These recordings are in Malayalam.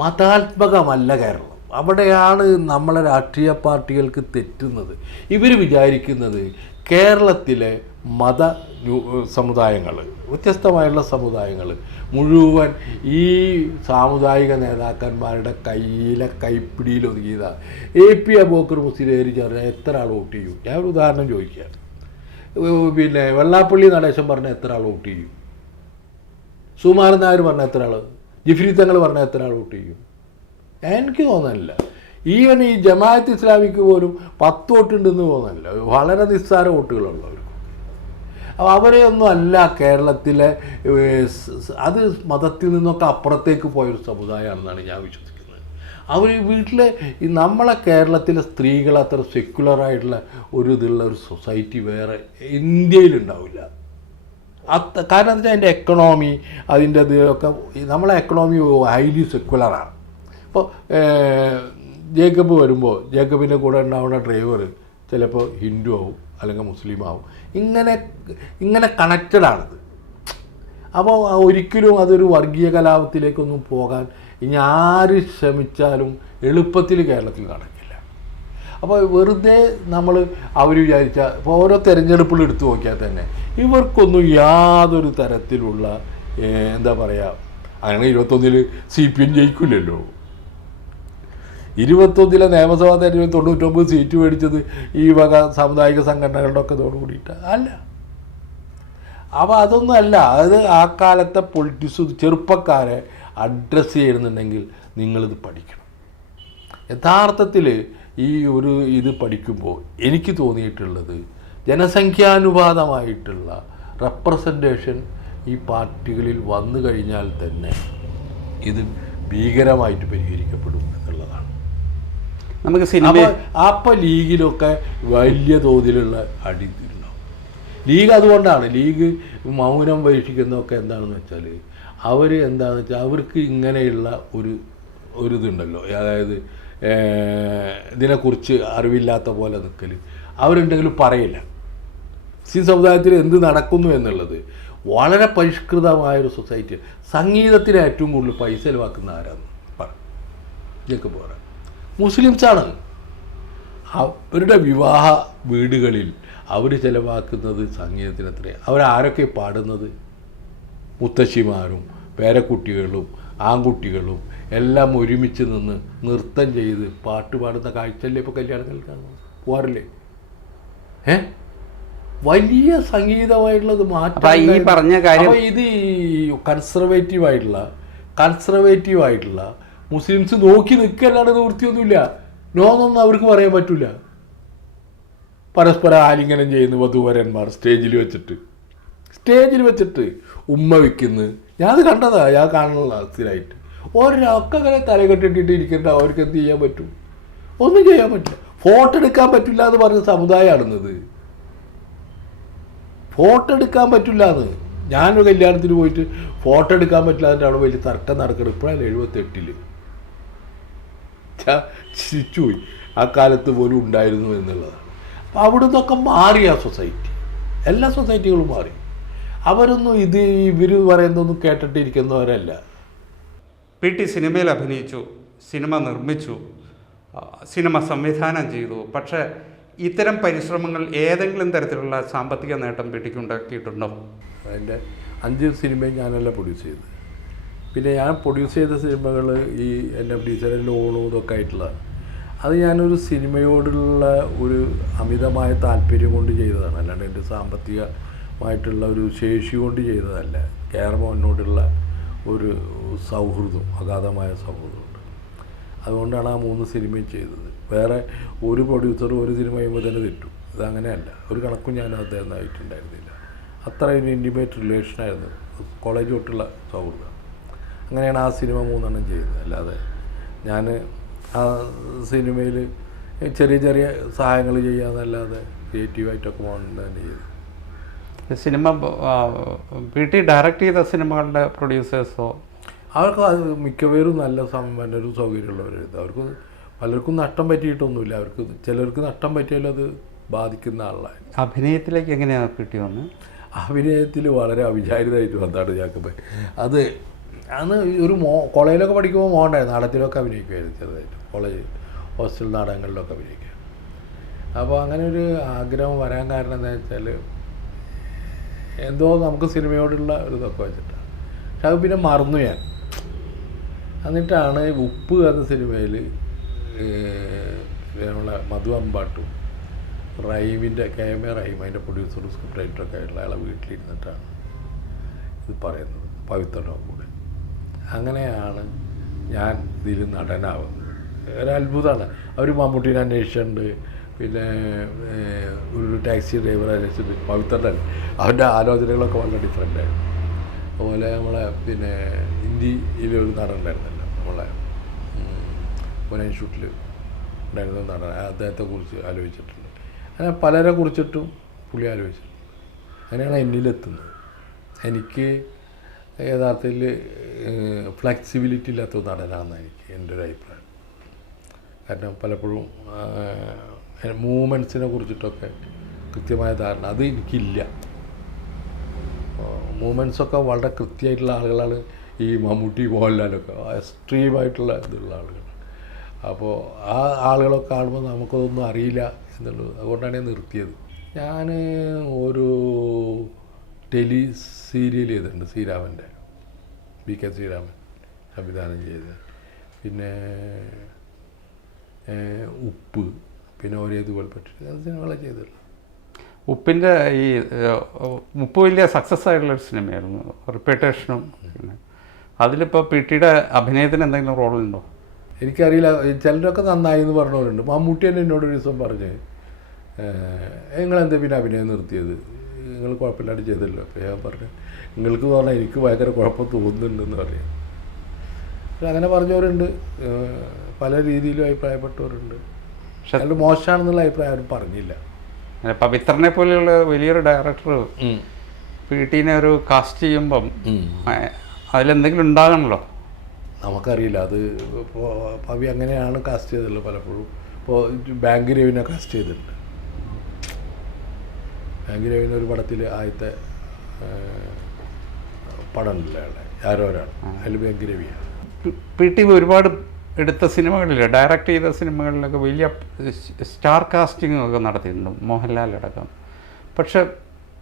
മതാത്മകമല്ല കേരളം. അവിടെയാണ് നമ്മളെ രാഷ്ട്രീയ പാർട്ടികൾക്ക് തെറ്റുന്നത്. ഇവർ വിചാരിക്കുന്നത് കേരളത്തിലെ മത സമുദായങ്ങൾ വ്യത്യസ്തമായുള്ള സമുദായങ്ങൾ മുഴുവൻ ഈ സാമുദായിക നേതാക്കന്മാരുടെ കയ്യിലെ കൈപ്പിടിയിൽ ഒതുങ്ങിയതാണ് എ പി അബോക്കർ മുസ്ലിം പറഞ്ഞാൽ എത്ര ആൾ വോട്ട് ചെയ്യും? ഞാൻ ഒരു ഉദാഹരണം ചോദിക്കാം. പിന്നെ വെള്ളാപ്പള്ളി നടേശൻ പറഞ്ഞ എത്ര ആൾ വോട്ട് ചെയ്യും? സുമാരൻ നായർ പറഞ്ഞ എത്ര ആൾ ജിഫ്രി തങ്ങൾ പറഞ്ഞാൽ എത്ര ആൾ വോട്ട് ചെയ്യും? എനിക്ക് തോന്നുന്നില്ല. ഈവൻ ഈ ജമാഅത്ത് ഇസ്ലാമിക്ക് പോലും പത്ത് വോട്ടുണ്ടെന്ന് തോന്നുന്നില്ല. വളരെ നിസ്സാര വോട്ടുകളുള്ളവർ അപ്പോൾ അവരെയൊന്നും അല്ല കേരളത്തിലെ അത് മതത്തിൽ നിന്നൊക്കെ അപ്പുറത്തേക്ക് പോയൊരു സമുദായമാണെന്നാണ് ഞാൻ വിശ്വസിക്കുന്നത്. അവർ വീട്ടിലെ ഈ നമ്മളെ കേരളത്തിലെ സ്ത്രീകൾ അത്ര സെക്യുലറായിട്ടുള്ള ഒരു ഇതുള്ള ഒരു സൊസൈറ്റി വേറെ ഇന്ത്യയിലുണ്ടാവില്ല. അത് കാരണം എന്താ അതിന്റെ എക്കണോമി അതിന്റെ ഇതൊക്കെ ഒക്കെ നമ്മളെ എക്കണോമി ഹൈലി സെക്യുലറാണ് ഇപ്പോൾ ജേക്കബ് വരുമ്പോൾ ജേക്കബിന്റെ കൂടെ ഉണ്ടാവുന്ന ഡ്രൈവർ ചിലപ്പോൾ ഹിന്ദു ആവും അല്ലെങ്കിൽ മുസ്ലിം ആവും. ഇങ്ങനെ ഇങ്ങനെ കണക്റ്റഡ് ആണിത്. അപ്പോൾ ഒരിക്കലും അതൊരു വർഗീയ കലാപത്തിലേക്കൊന്നും പോകാൻ ഇനി ആര് ശ്രമിച്ചാലും എളുപ്പത്തിൽ കേരളത്തിൽ നടക്കില്ല. അപ്പോൾ വെറുതെ നമ്മൾ അവർ വിചാരിച്ച ഇപ്പോൾ ഓരോ തെരഞ്ഞെടുപ്പുകൾ എടുത്തു നോക്കിയാൽ തന്നെ ഇവർക്കൊന്നും യാതൊരു തരത്തിലുള്ള എന്താ പറയുക അങ്ങനെ ഇരുപത്തൊന്നിൽ സി പി എം ജയിക്കില്ലല്ലോ ഇരുപത്തൊന്നിലെ നിയമസഭാ തെരഞ്ഞെടുപ്പ് തൊണ്ണൂറ്റൊമ്പത് സീറ്റ് മേടിച്ചത് ഈ വക സാമുദായിക സംഘടനകളുടെ ഒക്കെ ഇതോട് കൂടിയിട്ട്. അല്ല. അപ്പോൾ അതൊന്നും അല്ല. അത് ആ കാലത്തെ പൊളിറ്റിക്സ് ചെറുപ്പക്കാരെ അഡ്രസ്സ് ചെയ്യുന്നുണ്ടെങ്കിൽ നിങ്ങളിത് പഠിക്കണം. യഥാർത്ഥത്തിൽ ഈ ഒരു ഇത് പഠിക്കുമ്പോൾ എനിക്ക് തോന്നിയിട്ടുള്ളത് ജനസംഖ്യാനുപാതമായിട്ടുള്ള റെപ്രസെന്റേഷൻ ഈ പാർട്ടികളിൽ വന്നു കഴിഞ്ഞാൽ തന്നെ ഇത് ഭീകരമായിട്ട് പരിഹരിക്കപ്പെടും എന്നുള്ളതാണ്. നമുക്ക് സിനിമ അപ്പോൾ ലീഗിലൊക്കെ വലിയ തോതിലുള്ള അടി ഉണ്ടാവും. ലീഗ് അതുകൊണ്ടാണ് ലീഗ് മൗനം പരീക്ഷിക്കുന്നതൊക്കെ എന്താണെന്ന് വെച്ചാൽ അവർ എന്താണെന്ന് വെച്ചാൽ അവർക്ക് ഇങ്ങനെയുള്ള ഒരു ഒരു ഇതുണ്ടല്ലോ. അതായത് ഇതിനെക്കുറിച്ച് അറിവില്ലാത്ത പോലെ നിൽക്കൽ അവരുണ്ടെങ്കിലും പറയില്ല. സി സമുദായത്തിൽ എന്ത് നടക്കുന്നു എന്നുള്ളത് വളരെ പരിഷ്കൃതമായൊരു സൊസൈറ്റി സംഗീതത്തിന് ഏറ്റവും കൂടുതൽ പൈസ ചിലവാക്കുന്ന ആരാന്ന് പറഞ്ഞു പറ മുസ്ലിംസാണ് അവരുടെ വിവാഹ വീടുകളിൽ അവർ ചിലവാക്കുന്നത് സംഗീതത്തിന് അത്രയാണ് അവരാരൊക്കെ പാടുന്നത്? മുത്തശ്ശിമാരും പേരക്കുട്ടികളും ആൺകുട്ടികളും എല്ലാം ഒരുമിച്ച് നിന്ന് നൃത്തം ചെയ്ത് പാട്ട് പാടുന്ന കാഴ്ചയല്ലേ ഇപ്പോൾ കാണുന്നത് പോകാറില്ലേ ഏ? വലിയ സംഗീതമായിട്ടുള്ളത് മാറ്റം ഈ പറഞ്ഞ കാര്യം- ഇത് കൺസർവേറ്റീവ് ആയിട്ടുള്ള കൺസർവേറ്റീവ് ആയിട്ടുള്ള മുസ്ലിംസ് നോക്കി നിൽക്കല്ലാണ്ട് നിവൃത്തിയൊന്നുമില്ല നോന്നൊന്നും അവർക്ക് പറയാൻ പറ്റില്ല പരസ്പരം ആലിംഗനം ചെയ്യുന്ന വധുവരന്മാർ സ്റ്റേജിൽ വെച്ചിട്ട്. സ്റ്റേജിൽ വെച്ചിട്ട് ഉമ്മ വെക്കുന്ന. ഞാനത് കണ്ടതാ ഞാൻ കാണുന്നതാ സ്ഥിരമായിട്ട്. ഒരൊക്കെ അങ്ങനെ തലകെട്ടിട്ടിട്ട് ഇരിക്കേണ്ട അവർക്ക് എന്ത് ചെയ്യാൻ പറ്റും? ഒന്നും ചെയ്യാൻ പറ്റില്ല. ഫോട്ടോ എടുക്കാൻ പറ്റില്ല എന്ന് പറഞ്ഞ സമുദായമാണെന്നത് ഫോട്ടോ എടുക്കാൻ പറ്റില്ല അത്. ഞാനൊരു കല്യാണത്തിന് പോയിട്ട് ഫോട്ടോ എടുക്കാൻ പറ്റില്ല അതിന്റെ അവിടെ വലിയ തർക്കം നടക്കണം. ഇപ്പോഴാണ് എഴുപത്തെട്ടിൽ. ചിരിച്ചുപോയി ആ കാലത്ത് പോലും ഉണ്ടായിരുന്നു എന്നുള്ളതാണ്. അപ്പം അവിടെ നിന്നൊക്കെ മാറി ആ സൊസൈറ്റി. എല്ലാ സൊസൈറ്റികളും മാറി. അവരൊന്നും ഇത് ഇവർ പറയുന്നതൊന്നും കേട്ടിട്ടിരിക്കുന്നവരല്ല. പി ടി സിനിമയിൽ അഭിനയിച്ചു സിനിമ നിർമ്മിച്ചു സിനിമ സംവിധാനം ചെയ്തു. പക്ഷേ ഇത്തരം പരിശ്രമങ്ങൾ ഏതെങ്കിലും തരത്തിലുള്ള സാമ്പത്തിക നേട്ടം പി ടിക്ക് ഉണ്ടാക്കിയിട്ടുണ്ടോ അതിന്റെ അഞ്ച് സിനിമയും ഞാനല്ല പ്രൊഡ്യൂസ് ചെയ്തത് പിന്നെ ഞാൻ പ്രൊഡ്യൂസ് ചെയ്ത സിനിമകൾ ഈ എന്റെ പ്രൊഡ്യൂസറെ ലോണും ഇതൊക്കെ ആയിട്ടുള്ളതാണ് അത് ഞാനൊരു സിനിമയോടുള്ള ഒരു അമിതമായ താല്പര്യം കൊണ്ട് ചെയ്തതാണ്. അല്ലാണ്ട് എന്റെ സാമ്പത്തികമായിട്ടുള്ള ഒരു ശേഷി കൊണ്ട് ചെയ്തതല്ല. കേരളമോനോടുള്ള ഒരു സൗഹൃദം അഗാധമായ സൗഹൃദമുണ്ട്. അതുകൊണ്ടാണ് ആ മൂന്ന് സിനിമയും ചെയ്തത്. വേറെ ഒരു പ്രൊഡ്യൂസറും ഒരു സിനിമ ചെയ്യുമ്പോൾ തന്നെ തെറ്റും. ഇതങ്ങനെയല്ല. ഒരു കണക്കും ഞാൻ അദ്ദേഹമായിട്ടുണ്ടായിരുന്നില്ല അത്ര അത്രയും ഇന്റിമേറ്റ് റിലേഷനായിരുന്നു കോളേജ് തൊട്ടുള്ള സൗഹൃദം. അങ്ങനെയാണ് ആ സിനിമ മൂന്നെണ്ണം ചെയ്യുന്നത് അല്ലാതെ ഞാൻ ആ സിനിമയിൽ ചെറിയ ചെറിയ സഹായങ്ങൾ ചെയ്യാന്നല്ലാതെ ക്രിയേറ്റീവായിട്ടൊക്കെ പോകുന്നുണ്ട് തന്നെ ചെയ്തു. സിനിമ ടി ഡയറക്റ്റ് ചെയ്ത സിനിമകളുടെ പ്രൊഡ്യൂസേഴ്സോ അവർക്ക് അത് മിക്കവരും നല്ല സമ്പന്നരും സൗകര്യമുള്ളവരായിരുന്നു. അവർക്ക് പലർക്കും നഷ്ടം പറ്റിയിട്ടൊന്നുമില്ല. അവർക്ക് ചിലർക്ക് നഷ്ടം പറ്റിയാലും അത് ബാധിക്കുന്ന ആളായിരുന്നു അഭിനയത്തിലേക്ക് എങ്ങനെയാണ് കിട്ടി വന്ന് അഭിനയത്തിൽ വളരെ അവിചാരിതമായിട്ട് വന്നാണ് ജാക്കബ് അത് അന്ന് ഒരു മോ കോളേജിലൊക്കെ പഠിക്കുമ്പോൾ മോണ്ടായിരുന്നു നാടത്തിലൊക്കെ അഭിനയിക്കുമായിരുന്നു ചെറുതായിട്ട്. കോളേജ് ഹോസ്റ്റൽ നാടകങ്ങളിലൊക്കെ അഭിനയിക്കുക അപ്പോൾ അങ്ങനെ ഒരു ആഗ്രഹം വരാൻ കാരണം എന്താ വെച്ചാൽ എന്തോ നമുക്ക് സിനിമയോടുള്ള ഒരു ഇതൊക്കെ വെച്ചിട്ടാണ്. പക്ഷെ അത് പിന്നെ മറന്നു ഞാൻ. എന്നിട്ടാണ് ഉപ്പ് എന്ന സിനിമയിൽ നമ്മളെ മധു അമ്പാട്ടും റൈമിന്റെ കെ എം എ റഹീം അതിന്റെ പ്രൊഡ്യൂസറും സ്ക്രിപ്റ്റ് റൈറ്ററൊക്കെ ആയിട്ടുള്ള അയാളെ വീട്ടിലിരുന്നിട്ടാണ് ഇത് പറയുന്നത് പവിത്രനോ കൂടെ അങ്ങനെയാണ് ഞാൻ ഇതിൽ നടനാവുന്നത്. ഒരു അത്ഭുതമാണ്. അവർ മമ്മൂട്ടീനെ അന്വേഷിച്ചിട്ടുണ്ട് പിന്നെ ഒരു ടാക്സി ഡ്രൈവർ അന്വേഷിച്ചിട്ട് പവിത്രൻ അവന്റെ ആലോചനകളൊക്കെ വളരെ ഡിഫറെന്റ് ആയിരുന്നു. അതുപോലെ നമ്മളെ പിന്നെ ഹിന്ദിയിലൊരു നടനുണ്ടായിരുന്നു പുനൻ ഷൂട്ടിൽ ഉണ്ടായിരുന്ന നടൻ അദ്ദേഹത്തെക്കുറിച്ച് ആലോചിച്ചിട്ടുണ്ട്. അങ്ങനെ പലരെ കുറിച്ചിട്ടും പുള്ളി ആലോചിച്ചിട്ടുണ്ട്. അങ്ങനെയാണ് എന്നിലെത്തുന്നത്. എനിക്ക് യഥാർത്ഥത്തിൽ ഫ്ലെക്സിബിലിറ്റി ഇല്ലാത്ത ഒരു നടനാണെന്ന് എനിക്ക് എന്റെ ഒരു അഭിപ്രായം. കാരണം പലപ്പോഴും മൂമെന്റ്സിനെ കുറിച്ചിട്ടൊക്കെ കൃത്യമായ ധാരണ അത് എനിക്കില്ല. മൂമെന്റ്സൊക്കെ വളരെ കൃത്യമായിട്ടുള്ള ആളുകളാണ് ഈ മമ്മൂട്ടി മോഹൻലാലൊക്കെ. എക്സ്ട്രീമായിട്ടുള്ള ഇതുള്ള ആളുകൾ. അപ്പോൾ ആ ആളുകളെ കാണുമ്പോൾ നമുക്കതൊന്നും അറിയില്ല എന്നുള്ളത്. അതുകൊണ്ടാണ് ഞാൻ നിർത്തിയത്. ഞാൻ ഒരു ടെലി സീരിയൽ ചെയ്തിട്ടുണ്ട് ശ്രീരാമന്റെ ബി കെ ശ്രീരാമൻ സംവിധാനം ചെയ്ത്. പിന്നെ ഉപ്പ് പിന്നെ ഒരേ ഇതുപോലെ അത് സിനിമകളെ ചെയ്തിട്ടുള്ളൂ ഉപ്പിന്റെ ഈ ഉപ്പ് വലിയ സക്സസ് ആയിട്ടുള്ള ഒരു സിനിമയായിരുന്നു റിപ്പീറ്റേഷനും അതിലിപ്പോൾ പി ടിയുടെ അഭിനയത്തിന് എന്തെങ്കിലും റോളുണ്ടോ എനിക്കറിയില്ല ചിലരൊക്കെ നന്നായി എന്ന് പറഞ്ഞവരുണ്ട്. മമ്മൂട്ടി തന്നെ എന്നോട് ഒരു ദിവസം പറഞ്ഞ് നിങ്ങളെന്താ പിന്നെ അഭിനയം നിർത്തിയത്? നിങ്ങൾ കുഴപ്പമില്ലാണ്ട് ചെയ്തല്ലോ. അപ്പോൾ ഞാൻ പറഞ്ഞു നിങ്ങൾക്ക് പറഞ്ഞാൽ എനിക്ക് ഭയങ്കര കുഴപ്പം തോന്നുന്നുണ്ടെന്ന് പറയാം. പക്ഷെ അങ്ങനെ പറഞ്ഞവരുണ്ട്. പല രീതിയിലും അഭിപ്രായപ്പെട്ടവരുണ്ട്. പക്ഷെ അതിൽ മോശമാണെന്നുള്ള അഭിപ്രായം ആരും പറഞ്ഞില്ല. പവിത്രനെ പോലെയുള്ള വലിയൊരു ഡയറക്ടർ പി ടീനെ ഒരു കാസ്റ്റ് ചെയ്യുമ്പം അതിലെന്തെങ്കിലും ഉണ്ടാകണമല്ലോ നമുക്കറിയില്ല. അത് ഇപ്പോൾ പവി അങ്ങനെയാണ് കാസ്റ്റ് ചെയ്തിട്ടുള്ളത് പലപ്പോഴും. ഇപ്പോൾ ബാങ്ക് രവിനെ കാസ്റ്റ് ചെയ്തിട്ടുണ്ട്. ബാങ്ക് രവിന് ഒരു പടത്തിൽ ആദ്യത്തെ പടമില്ല അയാളെ ആരോ ഒരാൾ. അതിൽ ബാങ്ക് രവിയാണ്. പി ടി ഒരുപാട് എടുത്ത സിനിമകളിൽ ഡയറക്റ്റ് ചെയ്ത സിനിമകളിലൊക്കെ വലിയ സ്റ്റാർ കാസ്റ്റിംഗ് ഒക്കെ നടത്തിയിട്ടുണ്ട് മോഹൻലാൽ അടക്കം. പക്ഷെ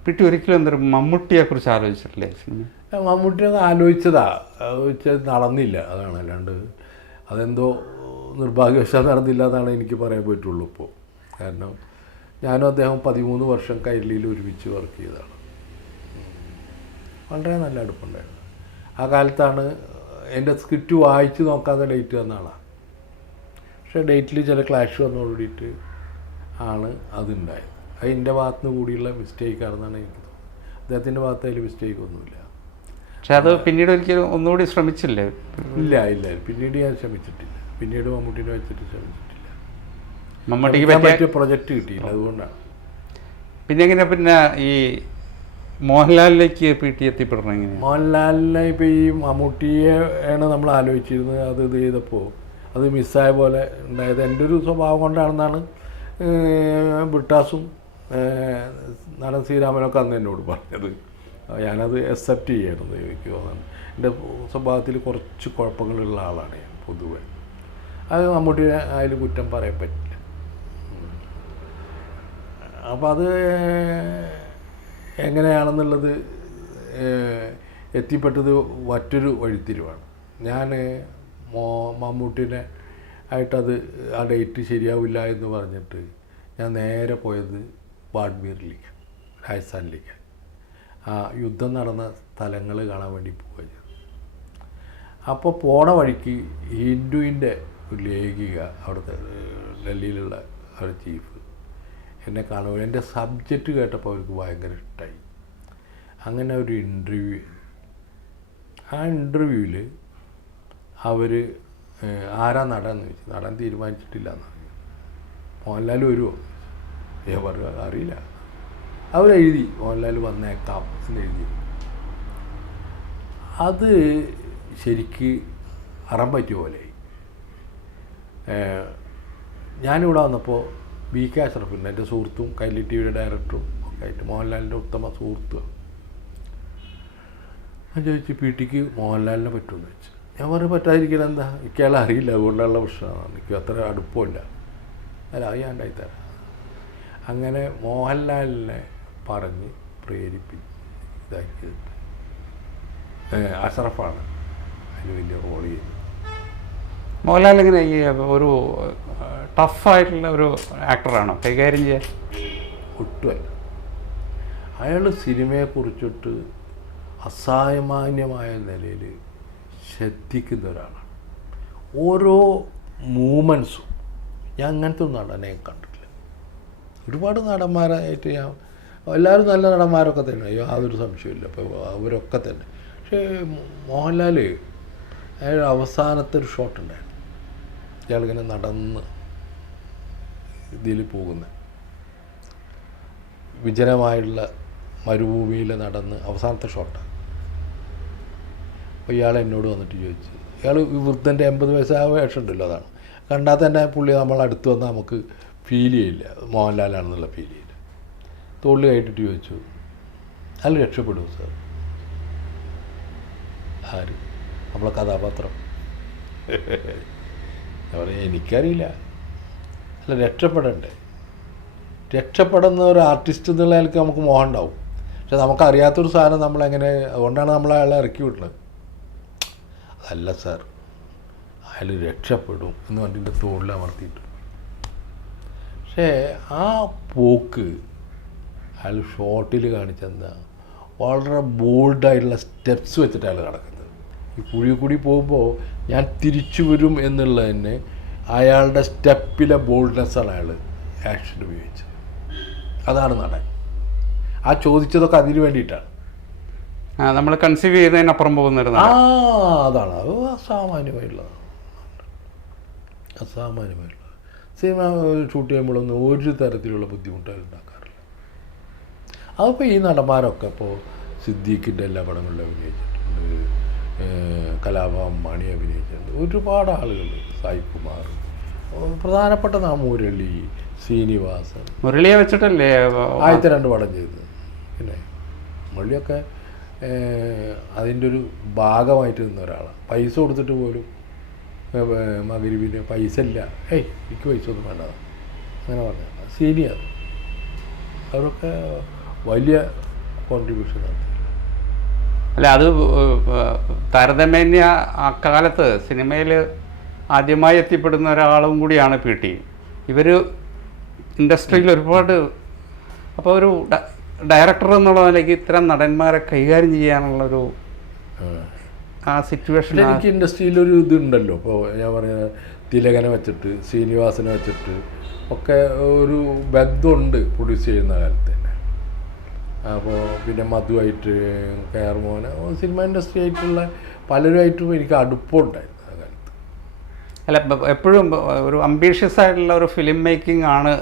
പി എന്താ പറയുക മമ്മൂട്ടിയെ കുറിച്ച് ആലോചിച്ചിട്ടില്ലേ സിനിമ? മമ്മൂട്ടിയെ ആലോചിച്ചതാ. ആലോചിച്ചത് നടന്നില്ല. അതാണ് അല്ലാണ്ട് അതെന്തോ നിർഭാഗ്യവശാൽ നടന്നില്ല എന്നാണ് എനിക്ക് പറയാൻ പറ്റുള്ളൂ ഇപ്പോൾ കാരണം ഞാനും അദ്ദേഹം പതിമൂന്ന് വർഷം കൈരളിയിൽ ഒരുമിച്ച് വർക്ക് ചെയ്തതാണ്. വളരെ നല്ല അടുപ്പുണ്ടായിരുന്നു. ആ കാലത്താണ് എന്റെ സ്ക്രിപ്റ്റ് വായിച്ച് നോക്കാതെ ഡേറ്റ് തന്നാളാണ് പക്ഷേ ഡേറ്റിൽ ചില ക്ലാഷ് വന്നോടുകൂടിയിട്ട് ആണ് അതുണ്ടായത്. അത് എന്റെ ഭാഗത്തുനിന്ന് കൂടിയുള്ള മിസ്റ്റേക്കാണെന്നാണ് എനിക്ക് തോന്നുന്നത്. അദ്ദേഹത്തിന്റെ ഭാഗത്ത് അതിൽ മിസ്റ്റേക്ക് ഒന്നുമില്ല. പക്ഷെ അത് പിന്നീട് ഒരിക്കലും ഒന്നുകൂടി ശ്രമിച്ചില്ലേ? ഇല്ല ഇല്ല പിന്നീട് ഞാൻ ശ്രമിച്ചിട്ടില്ല. പിന്നീട് മമ്മൂട്ടിനെ വെച്ചിട്ട് ശ്രമിച്ചിട്ടില്ല. മമ്മൂട്ടിക്ക് പറ്റിയ പ്രൊജക്റ്റ് കിട്ടിയില്ല അതുകൊണ്ടാണ്. പിന്നെ എങ്ങനെ പിന്നെ ഈ മോഹൻലാലിലേക്ക് പി ടി എത്തിപ്പെടണം എങ്ങനെ മോഹൻലാലിനെ ഇപ്പോൾ ഈ മമ്മൂട്ടിയെ ആണ് നമ്മൾ ആലോചിച്ചിരുന്നത്. അത് ഇത് ചെയ്തപ്പോൾ അത് മിസ്സായ പോലെ ഉണ്ടായത്. എന്റെ ഒരു സ്വഭാവം കൊണ്ടാണെന്നാണ് ബ്രിട്ടാസും നടൻ ശ്രീരാമനൊക്കെ അന്ന് എന്നോട് പറഞ്ഞത്. ഞാനത് അക്സെപ്റ്റ് ചെയ്യായിരുന്നു എനിക്ക് എന്റെ സ്വഭാവത്തിൽ കുറച്ച് കുഴപ്പങ്ങളുള്ള ആളാണ് ഞാൻ പൊതുവെ. അത് മമ്മൂട്ടി അതിൽ കുറ്റം പറയാൻ പറ്റില്ല. അപ്പം അത് എങ്ങനെയാണെന്നുള്ളത് എത്തിപ്പെട്ടത് മറ്റൊരു വഴിത്തിരിവാണ്. ഞാൻ മോ മമ്മൂട്ടിനെ ആയിട്ടത് ആ ഡേറ്റ് ശരിയാവില്ല എന്ന് പറഞ്ഞിട്ട് ഞാൻ നേരെ പോയത് ബാഡ്മീറിലേക്ക് രാജസ്ഥാനിലേക്ക് ആ യുദ്ധം നടന്ന സ്ഥലങ്ങൾ കാണാൻ വേണ്ടി പോവുക ചെയ്തു അപ്പോൾ പോണ വഴിക്ക് ഹിന്ദുവിന്റെ ഒരു ലേഖിക അവിടുത്തെ ഡൽഹിയിലുള്ള ഒരു ചീഫ് എന്നെ കാണുമ്പോൾ എന്റെ സബ്ജക്റ്റ് കേട്ടപ്പോൾ അവർക്ക് ഭയങ്കര ഇഷ്ടമായി അങ്ങനെ ഒരു ഇന്റർവ്യൂ ആ ഇന്റർവ്യൂവിൽ അവർ ആരാ നടന്ന് ചോദിച്ചു. നടൻ തീരുമാനിച്ചിട്ടില്ല എന്ന് പറഞ്ഞു. മോഹൻലാൽ വരുമോ ഞാൻ പറഞ്ഞു "അത് അറിയില്ല അവരെഴുതി മോഹൻലാൽ വന്നേക്കാം എന്ന് എഴുതി. അത് ശരിക്ക് അറം പറ്റിയ പോലെ ഞാനിവിടെ വന്നപ്പോൾ ബി കെ അഷ്റഫിന്റെ എന്റെ സുഹൃത്തും കൈലി ടി വിയുടെ ഡയറക്ടറും ഒക്കെ ആയിട്ട് മോഹൻലാലിന്റെ ഉത്തമ സുഹൃത്തും. ഞാൻ ചോദിച്ചു പി ടിക്ക് മോഹൻലാലിനെ പറ്റുമെന്ന് വെച്ചു ഞാൻ പറഞ്ഞു പറ്റാതിരിക്കണം എന്താ ഇയാളെ അറിയില്ല അതുകൊണ്ടുള്ള പ്രശ്നമാണ്. എനിക്ക് അത്ര അടുപ്പമില്ല. അല്ല അത് ഞാൻ അങ്ങനെ മോഹൻലാലിനെ പറഞ്ഞ് പ്രേരിപ്പിച്ച് ഇതാക്കിയത്. അഷറഫാണ്. അതിന് വലിയ ഹോളി മോഹൻലാൽ ഇങ്ങനെ ഈ ഒരു ടഫായിട്ടുള്ള ഒരു ആക്ടറാണോ കൈകാര്യം ചെയ്യാൻ? ഒട്ടുമല്ല അയാൾ സിനിമയെക്കുറിച്ചിട്ട് അസാമാന്യമായ നിലയിൽ ശ്രദ്ധിക്കുന്ന ഒരാളാണ്. ഓരോ മൂമെൻസും ഞാൻ അങ്ങനത്തെ ഒരു നടനെ കണ്ടിട്ടില്ല ഒരുപാട് നടന്മാരായിട്ട് ഞാൻ എല്ലാവരും നല്ല നടന്മാരൊക്കെ തന്നെ. അയ്യോ യാതൊരു സംശയമില്ല അപ്പോൾ അവരൊക്കെ തന്നെ. പക്ഷേ മോഹൻലാൽ അയാൾ അവസാനത്തെ ഒരു ഷോട്ട് ഉണ്ടായിരുന്നു ഇയാളിങ്ങനെ നടന്ന് ഇതിൽ പോകുന്നത് വിജനമായുള്ള മരുഭൂമിയിൽ നടന്ന് അവസാനത്തെ ഷോട്ടാണ് അപ്പോൾ ഇയാൾ എന്നോട് വന്നിട്ട് ചോദിച്ചു. ഇയാൾ വൃദ്ധന്റെ എൺപത് വയസ്സായ വേഷം ഉണ്ടല്ലോ അതാണ്. കണ്ടാൽ തന്നെ പുള്ളി നമ്മൾ അടുത്ത് വന്നാൽ നമുക്ക് ഫീൽ ചെയ്യില്ല മോഹൻലാലാണെന്നുള്ള ഫീൽ ചെയ്യില്ല തോളിൽ കയറ്റിട്ട് ചോദിച്ചു. അയാൾ രക്ഷപ്പെടും സാർ? ആര്? നമ്മളെ കഥാപാത്രം. പറഞ്ഞു എനിക്കറിയില്ല. അല്ല രക്ഷപ്പെടണ്ടേ? രക്ഷപ്പെടുന്ന ഒരു ആർട്ടിസ്റ്റ് എന്നുള്ള നിലയ്ക്ക് നമുക്ക് മോഹം ഉണ്ടാവും. പക്ഷെ നമുക്കറിയാത്തൊരു സാധനം നമ്മളെങ്ങനെ അതുകൊണ്ടാണ് നമ്മൾ അയാളെ ഇറക്കി വിടുന്നത്. അതല്ല സാർ. അയാൾ രക്ഷപ്പെടും എന്ന് പറഞ്ഞിട്ട് തോളിൽ അമർത്തിയിട്ട് പക്ഷേ ആ പോക്ക് അയാൾ ഷോർട്ടിൽ കാണിച്ചെന്താ വളരെ ബോൾഡായിട്ടുള്ള സ്റ്റെപ്സ് വെച്ചിട്ട് അയാൾ കിടക്കുന്നത് ഈ കുഴി കൂടി പോകുമ്പോൾ ഞാൻ തിരിച്ചു വരും എന്നുള്ളത് തന്നെ അയാളുടെ സ്റ്റെപ്പിലെ ബോൾഡ്നെസ്സാണ് അയാൾ ആക്ഷൻ ഉപയോഗിച്ചത്. അതാണ് നടൻ. ആ ചോദിച്ചതൊക്കെ അതിന് വേണ്ടിയിട്ടാണ്. നമ്മൾ കൺസീവ് ചെയ്തതിനപ്പുറം പോകുന്നിരുന്ന ആ. അതാണ്. അത് അസാമാന്യമായിട്ടുള്ളതാണ് അസാമാന്യമായിട്ടുള്ളത് സിനിമ ഷൂട്ട് ചെയ്യുമ്പോഴൊന്നും ഒരു തരത്തിലുള്ള ബുദ്ധിമുട്ടുകൾ ഉണ്ടാക്കാറില്ല. അതിപ്പോൾ ഈ നടന്മാരൊക്കെ ഇപ്പോൾ സിദ്ദീഖിന്റെ എല്ലാ പടങ്ങളിലും അഭിനയിച്ചിട്ടുണ്ട്. കലാഭവൻ മണി അഭിനയിച്ചിട്ടുണ്ട്. ഒരുപാട് ആളുകൾ സായികുമാർ പ്രധാനപ്പെട്ട നാം മുരളി ശ്രീനിവാസൻ. മുരളിയെ വെച്ചിട്ടല്ലേ? ആദ്യത്തെ രണ്ട് പടം ചെയ്തത്. പിന്നെ മുരളിയൊക്കെ അതിന്റെ ഒരു ഭാഗമായിട്ട് നിന്ന ഒരാളാണ്. പൈസ കൊടുത്തിട്ട് പോലും മകരിവിന് പൈസ ഇല്ല. ഏയ് എനിക്ക് പൈസ ഒന്നും വേണ്ട. അങ്ങനെ പറഞ്ഞ. സീനിയർ. അവരൊക്കെ വലിയ കോൺട്രിബ്യൂഷൻ നടത്തി അല്ല അത് താരതമ്യേന അക്കാലത്ത് സിനിമയിൽ ആദ്യമായി എത്തിപ്പെടുന്ന ഒരാളും കൂടിയാണ് പി ടി. ഇവർ ഇൻഡസ്ട്രിയിൽ ഒരുപാട് അപ്പോൾ ഒരു ഡയറക്ടർ എന്നുള്ള നിലയ്ക്ക് ഇത്തരം നടന്മാരെ കൈകാര്യം ചെയ്യാനുള്ളൊരു ആ സിറ്റുവേഷൻ എനിക്ക് ഇൻഡസ്ട്രിയിൽ ഒരു ഇതുണ്ടല്ലോ. ഇപ്പോൾ ഞാൻ പറഞ്ഞ തിലകനെ വെച്ചിട്ട് ശ്രീനിവാസനെ വെച്ചിട്ട് ഒക്കെ ഒരു ബന്ധമുണ്ട് പ്രൊഡ്യൂസ് ചെയ്യുന്ന കാലത്ത് തന്നെ. അപ്പോൾ പിന്നെ മധുവായിട്ട് കയർമോന സിനിമ ഇൻഡസ്ട്രി ആയിട്ടുള്ള പലരുമായിട്ടും എനിക്ക് അടുപ്പമുണ്ടായിരുന്നു ആ കാലത്ത്. അല്ല എപ്പോഴും ഒരു അംബീഷ്യസ് ആയിട്ടുള്ള ഒരു ഫിലിം മേക്കിംഗ് ആണ്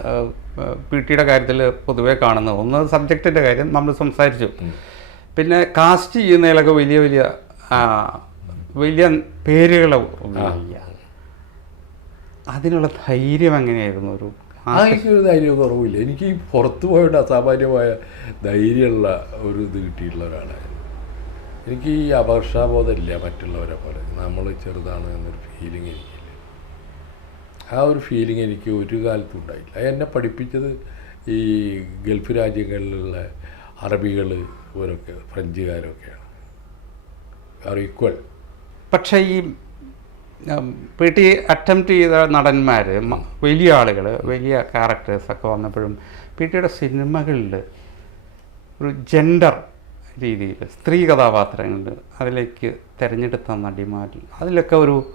പി ടിയുടെ കാര്യത്തിൽ പൊതുവേ കാണുന്നത്. ഒന്ന് സബ്ജക്റ്റിന്റെ കാര്യം നമ്മൾ സംസാരിച്ചു. പിന്നെ കാസ്റ്റ് ചെയ്യുന്നതിലൊക്കെ വലിയ വലിയ വലിയ പേരുകൾ ഉപയോഗിക്കുക അതിനുള്ള ധൈര്യം എങ്ങനെയായിരുന്നു ഒരു ആ എനിക്കൊരു ധൈര്യം കുറവില്ല. എനിക്ക് ഈ പുറത്ത് പോയിട്ട് അസാമാന്യമായ ധൈര്യമുള്ള ഒരു ഇത് കിട്ടിയിട്ടുള്ള ഒരാളായിരുന്നു. എനിക്ക് ഈ അപകർഷാബോധമില്ല മറ്റുള്ളവരെ പോലെ. നമ്മൾ ചെറുതാണ് എന്നൊരു ഫീലിംഗ് എനിക്കില്ല. ആ ഒരു ഫീലിംഗ് എനിക്ക് ഒരു കാലത്തും ഉണ്ടായില്ല എന്നെ പഠിപ്പിച്ചത് ഈ ഗൾഫ് രാജ്യങ്ങളിലുള്ള അറബികൾ ഇവരൊക്കെ ഫ്രഞ്ചുകാരൊക്കെയാണ്. ആർ ഈക്വൽ പക്ഷേ ഈ പി ടി അറ്റംപ്റ്റ് ചെയ്ത നടന്മാർ വലിയ ആളുകൾ വലിയ ക്യാരക്ടേഴ്സൊക്കെ വന്നപ്പോഴും പി ടിയുടെ സിനിമകളിൽ ഒരു ജെൻഡർ രീതിയിൽ സ്ത്രീ കഥാപാത്രങ്ങളിൽ അതിലേക്ക് തിരഞ്ഞെടുത്ത നടിമാരിൽ അതിലൊക്കെ ഒരു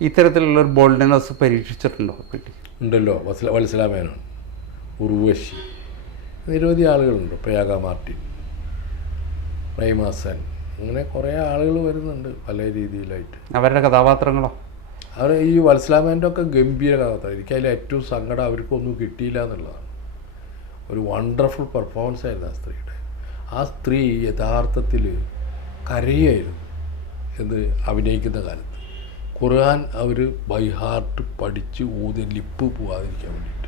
ഇത്തരത്തിലുള്ള ഒരു ബോൾഡ്നെസ് പരീക്ഷിച്ചിട്ടുണ്ടോ പി ടി ഉണ്ടല്ലോ. വത്സല വത്സലാമേനോൻ ഉർവശി നിരവധി ആളുകളുണ്ട്. പ്രയാഗ മാർട്ടിൻ റൈമാസൻ അങ്ങനെ കുറേ ആളുകൾ വരുന്നുണ്ട് പല രീതിയിലായിട്ട്. അവരുടെ കഥാപാത്രങ്ങളോ? അവർ ഈ വത്സലാമേന്റെ ഒക്കെ ഗംഭീര കഥാപാത്രം. എനിക്ക് അതിൽ ഏറ്റവും സങ്കടം അവർക്കൊന്നും കിട്ടിയില്ല എന്നുള്ളതാണ്. ഒരു വണ്ടർഫുൾ പെർഫോമൻസ് ആയിരുന്നു ആ സ്ത്രീയുടെ. ആ സ്ത്രീ യഥാർത്ഥത്തിൽ കരയായിരുന്നു എന്ന് അഭിനയിക്കുന്ന കാലത്ത്. ഖുർആൻ അവർ ബൈ ഹാർട്ട് പഠിച്ച് ഊതി ലിപ്പ് പോവാതിരിക്കാൻ വേണ്ടിയിട്ട്.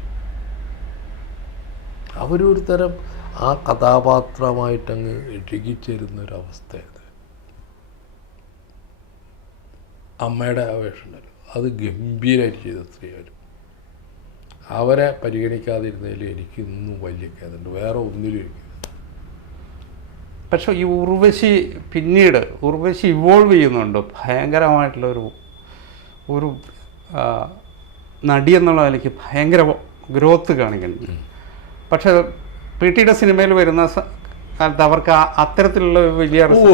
അവരൊരു തരം ആ കഥാപാത്രമായിട്ടങ്ങ് ഇഴുകിച്ചേരുന്ന അമ്മയുടെ വേഷം ഉണ്ടല്ലോ അത് ഗംഭീരമായിട്ട് ചെയ്ത സ്ത്രീയായിരുന്നു അവരെ പരിഗണിക്കാതിരുന്നതിൽ എനിക്ക് ഇന്നും വലിയ കേതുണ്ട് വേറെ ഒന്നിലും എനിക്ക് പക്ഷേ ഈ ഉർവശി പിന്നീട് ഉർവശി ഇവോൾവ് ചെയ്യുന്നുണ്ട്. ഭയങ്കരമായിട്ടുള്ളൊരു ഒരു നടി എന്നുള്ള നിലയ്ക്ക് ഭയങ്കര ഗ്രോത്ത് കാണിക്കുന്നു പക്ഷേ പി ടിയുടെ സിനിമയിൽ വരുന്ന കാലത്ത് അവർക്ക് അത്തരത്തിലുള്ള വലിയ ഓ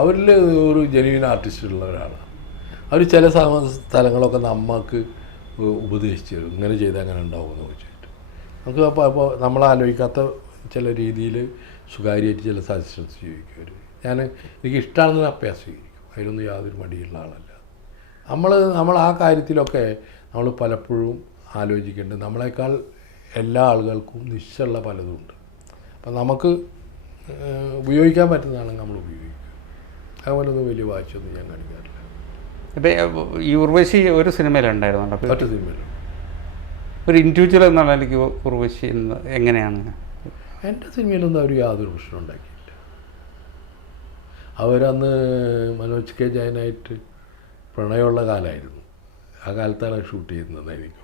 അവരിൽ ഒരു ജെനുവിൻ ആർട്ടിസ്റ്റ് ഉള്ള ഒരാളാണ്. അവർ ചില സ്ഥ- സ്ഥലങ്ങളൊക്കെ നമ്മൾക്ക് ഉപദേശിച്ചു തരും. ഇങ്ങനെ ചെയ്താൽ അങ്ങനെ ഉണ്ടാവുമെന്ന് വെച്ചിട്ട് നമുക്ക് അപ്പോൾ അപ്പോൾ നമ്മൾ ആലോചിക്കാത്ത ചില രീതിയിൽ സ്വകാര്യമായിട്ട് ചില സജഷൻസ് ചോദിക്കും അവർ ഞാൻ എനിക്ക് ഇഷ്ടമാണെന്ന് അഭ്യാസം സ്വീകരിക്കും. അതിലൊന്നും യാതൊരു മടിയുള്ള ആളല്ല. നമ്മൾ നമ്മൾ ആ കാര്യത്തിലൊക്കെ നമ്മൾ പലപ്പോഴും ആലോചിക്കേണ്ടത് നമ്മളെക്കാൾ എല്ലാ ആളുകൾക്കും നിശ്ചയുള്ള പലതുണ്ട് അപ്പം നമുക്ക് ഉപയോഗിക്കാൻ പറ്റുന്നതാണെങ്കിൽ നമ്മൾ ഉപയോഗിക്കും അതുപോലൊന്നും വലിയ വാശിയൊന്നും ഞാൻ കാണിക്കാറില്ല. ഇപ്പം ഈ ഉർവശി ഒരു സിനിമയിലുണ്ടായിരുന്നുണ്ട് അപ്പോൾ ഒരു ഇൻഡിവിജ്വൽ എന്നുള്ള നിലയ്ക്ക് ഉർവശി എന്ന് എങ്ങനെയാണ്? എന്റെ സിനിമയിലൊന്നും അവർ യാതൊരു പ്രശ്നം ഉണ്ടാക്കിയില്ല അവരന്ന് മനോജ് കെ ജയനായിട്ട് പ്രണയമുള്ള കാലമായിരുന്നു. ആ കാലത്താണ് ഷൂട്ട് ചെയ്യുന്നത് എനിക്ക്